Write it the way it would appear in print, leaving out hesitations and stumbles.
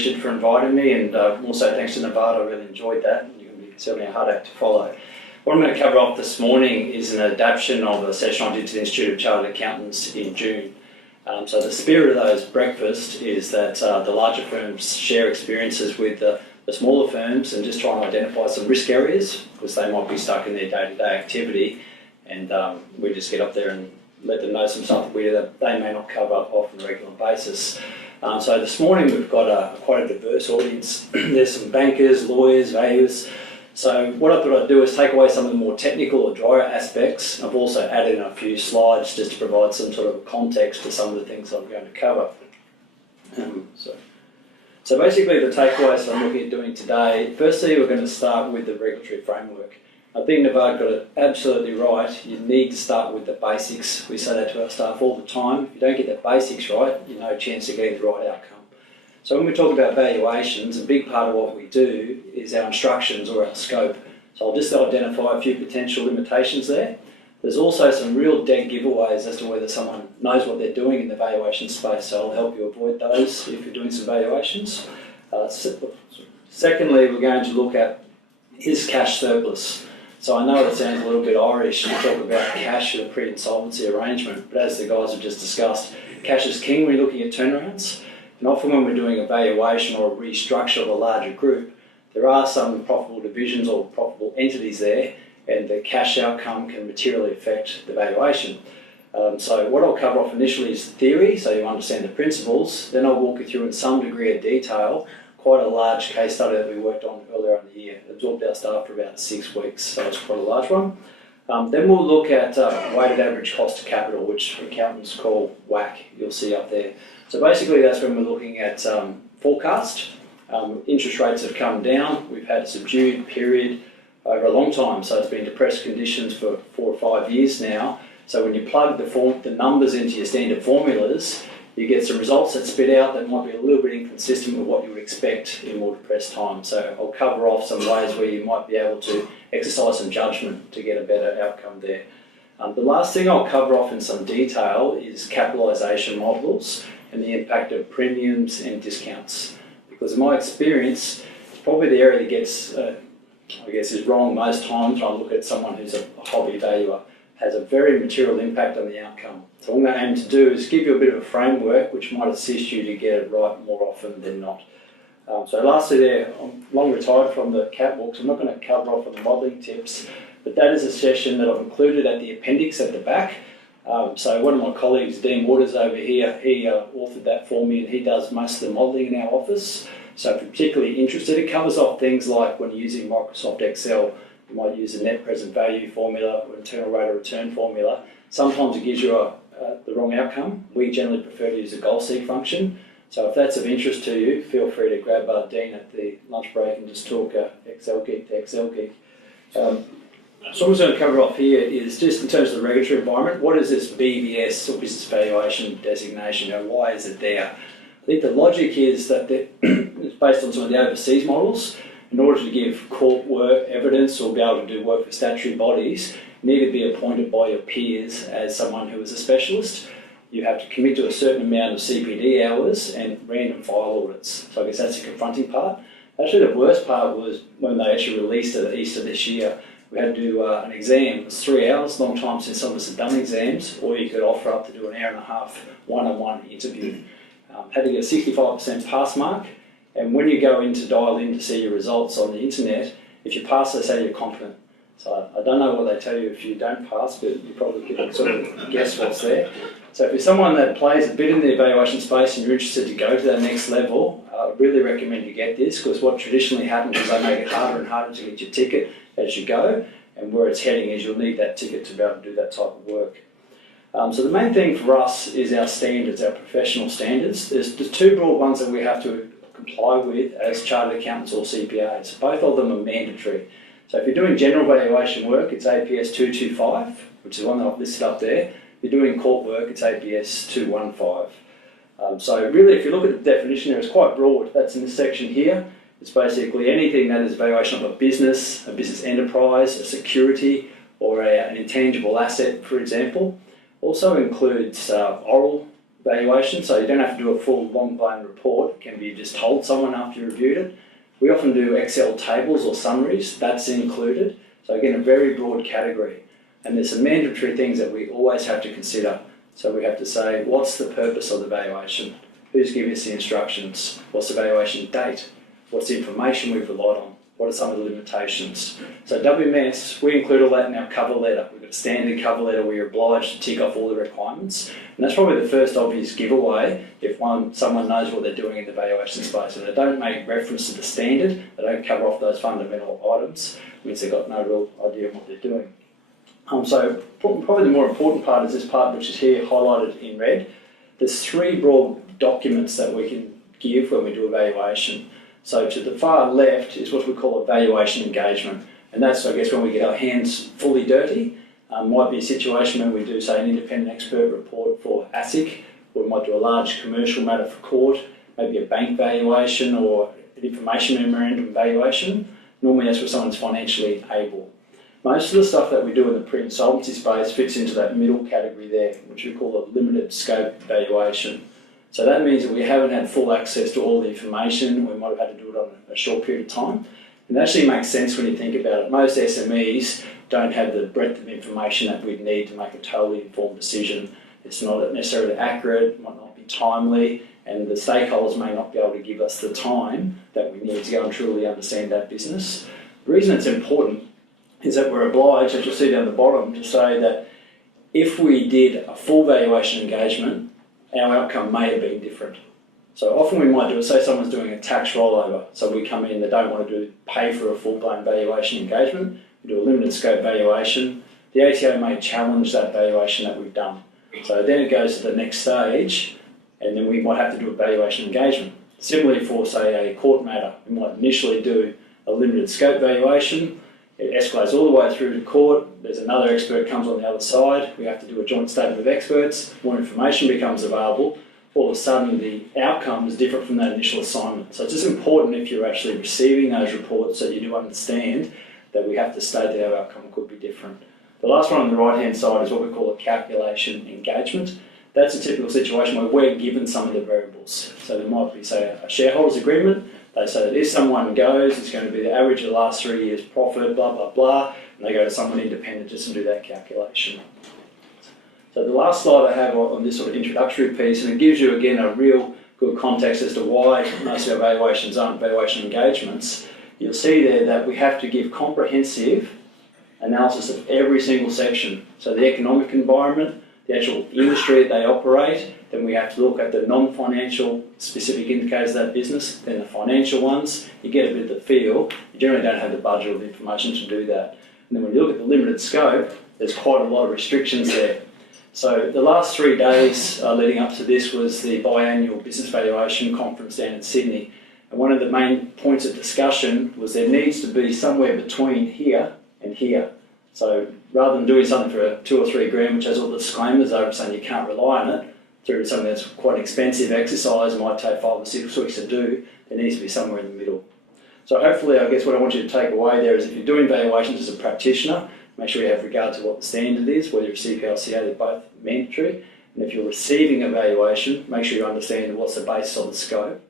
Richard for inviting me, and also thanks to Nevada. I really enjoyed that. You're going to be certainly a hard act to follow. What I'm going to cover off this morning is an adaptation of a session I did to the Institute of Chartered Accountants in June. So the spirit of those breakfasts is that the larger firms share experiences with the smaller firms and just try and identify some risk areas because they might be stuck in their day-to-day activity, and we just get up there and let them know some stuff that they may not cover off on a regular basis. So this morning we've got quite a diverse audience. There's some bankers, lawyers, valuers. So what I thought I'd do is take away some of the more technical or drier aspects. I've also added in a few slides just to provide some sort of context to some of the things I'm going to cover. So basically the takeaways that I'm looking at doing today, firstly we're going to start with the regulatory framework. I think Nevada got it absolutely right. You need to start with the basics. We say that to our staff all the time. If you don't get the basics right, you've no chance of getting the right outcome. So when we talk about valuations, a big part of what we do is our instructions or our scope. So I'll just identify a few potential limitations there. There's also some real dead giveaways as to whether someone knows what they're doing in the valuation space, so I'll help you avoid those if you're doing some valuations. Secondly, we're going to look at, is cash surplus? So I know it sounds a little bit Irish to talk about cash in a pre-insolvency arrangement, but as the guys have just discussed, cash is king when you're looking at turnarounds. And often when we're doing a valuation or a restructure of a larger group, there are some profitable divisions or profitable entities there, and the cash outcome can materially affect the valuation. So what I'll cover off initially is theory, so you understand the principles. Then I'll walk you through in some degree of detail quite a large case study that we worked on earlier in the year. It absorbed our staff for about 6 weeks, so it's quite a large one. Then we'll look at weighted average cost of capital, which accountants call WACC, you'll see up there. So basically that's when we're looking at forecast. Interest rates have come down. We've had a subdued period over a long time, so it's been depressed conditions for 4 or 5 years now. So when you plug the numbers into your standard formulas, you get some results that spit out that might be a little bit inconsistent with what you would expect in more depressed times. So I'll cover off some ways where you might be able to exercise some judgment to get a better outcome there. The last thing I'll cover off in some detail is capitalisation models and the impact of premiums and discounts. Because in my experience, it's probably the area that gets, is wrong most times when I look at someone who's a hobby valuer. Has a very material impact on the outcome. So what I'm going to aim to do is give you a bit of a framework which might assist you to get it right more often than not. So lastly there, I'm long retired from the catwalk, so I'm not going to cover off on the modelling tips, but that is a session that I've included at the appendix at the back. So one of my colleagues, Dean Waters over here, he authored that for me, and he does most of the modelling in our office. So if you're particularly interested, it covers off things like when you're using Microsoft Excel, you might use a net present value formula or internal rate of return formula. Sometimes it gives you the wrong outcome. We generally prefer to use a goal-seek function. So if that's of interest to you, feel free to grab Dean at the lunch break and just talk Excel geek to Excel geek. So what I'm going to cover off here is just in terms of the regulatory environment, what is this BVS or business valuation designation? Why is it there? I think the logic is that it's based on some of the overseas models. In order to give court work evidence or be able to do work for statutory bodies, you need to be appointed by your peers as someone who is a specialist. You have to commit to a certain amount of CPD hours and random file audits. So I guess that's the confronting part. Actually, the worst part was when they actually released it at Easter this year. We had to do an exam. It was 3 hours, long time since some of us had done exams, or you could offer up to do an hour and a half one-on-one interview. Had to get a 65% pass mark. And when you go in to dial in to see your results on the internet, if you pass, they say you're competent. So I don't know what they tell you if you don't pass, but you probably can sort of guess what's there. So if you're someone that plays a bit in the evaluation space and you're interested to go to that next level, I really recommend you get this, because what traditionally happens is they make it harder and harder to get your ticket as you go, and where it's heading is you'll need that ticket to be able to do that type of work. So the main thing for us is our standards, our professional standards. There's 2 broad ones that we have to comply with as chartered accountants or CPAs. Both of them are mandatory. So if you're doing general valuation work, it's APS 225, which is the one that I've listed up there. If you're doing court work, it's APS 215. So really, if you look at the definition there, it's quite broad. That's in this section here. It's basically anything that is valuation of a business enterprise, a security, or an intangible asset, for example. Also includes oral valuation, so you don't have to do a full long-blown report. It can be just told someone after you reviewed it. We often do Excel tables or summaries, that's included. So again, a very broad category. And there's some mandatory things that we always have to consider. So we have to say, what's the purpose of the valuation? Who's giving us the instructions? What's the valuation date? What's the information we've relied on? What are some of the limitations? So WMS, we include all that in our cover letter. We've got a standard cover letter where you're obliged to tick off all the requirements. And that's probably the first obvious giveaway if someone knows what they're doing in the valuation space. And they don't make reference to the standard, they don't cover off those fundamental items, means they've got no real idea of what they're doing. So probably the more important part is this part which is here highlighted in red. There's 3 broad documents that we can give when we do a valuation. So to the far left is what we call a valuation engagement. And that's, I guess, when we get our hands fully dirty. Might be a situation where we do, say, an independent expert report for ASIC, or we might do a large commercial matter for court, maybe a bank valuation or an information memorandum valuation. Normally that's where someone's financially able. Most of the stuff that we do in the pre-insolvency space fits into that middle category there, which we call a limited scope valuation. So that means that we haven't had full access to all the information. We might have had to do it on a short period of time. And it actually makes sense when you think about it. Most SMEs don't have the breadth of information that we'd need to make a totally informed decision. It's not necessarily accurate, might not be timely, and the stakeholders may not be able to give us the time that we need to go and truly understand that business. The reason it's important is that we're obliged, as you'll see down the bottom, to say that if we did a full valuation engagement, our outcome may have been different. So often we might do it, say someone's doing a tax rollover, so we come in, they don't want to pay for a full-blown valuation engagement, we do a limited scope valuation, the ATO may challenge that valuation that we've done. So then it goes to the next stage, and then we might have to do a valuation engagement. Similarly for, say, a court matter, we might initially do a limited scope valuation, it escalates all the way through to court, there's another expert comes on the other side, we have to do a joint statement of experts, more information becomes available, all of a sudden the outcome is different from that initial assignment. So it's just important if you're actually receiving those reports that you do understand that we have to state that our outcome could be different. The last one on the right hand side is what we call a calculation engagement. That's a typical situation where we're given some of the variables. So there might be, say, a shareholders agreement. They say that if someone goes, it's going to be the average of the last 3 years' profit, blah, blah, blah, and they go to someone independent just to do that calculation. So the last slide I have on this sort of introductory piece, and it gives you, again, a real good context as to why most of our valuations aren't valuation engagements. You'll see there that we have to give comprehensive analysis of every single section. So the economic environment, the actual industry that they operate, then we have to look at the non-financial specific indicators of that business, then the financial ones. You get a bit of the feel. You generally don't have the budget or the information to do that. And then when you look at the limited scope, there's quite a lot of restrictions there. So the last 3 days leading up to this was the biannual business valuation conference down in Sydney. And one of the main points of discussion was there needs to be somewhere between here and here. So rather than doing something for $2 or $3 grand, which has all the disclaimers over saying you can't rely on it, through to something that's quite an expensive exercise, might take 5 or 6 weeks to do, there needs to be somewhere in the middle. So hopefully, I guess what I want you to take away there is if you're doing valuations as a practitioner, make sure you have regard to what the standard is, whether you're CPA or CA, they're both mandatory. And if you're receiving a valuation, make sure you understand what's the basis of the scope.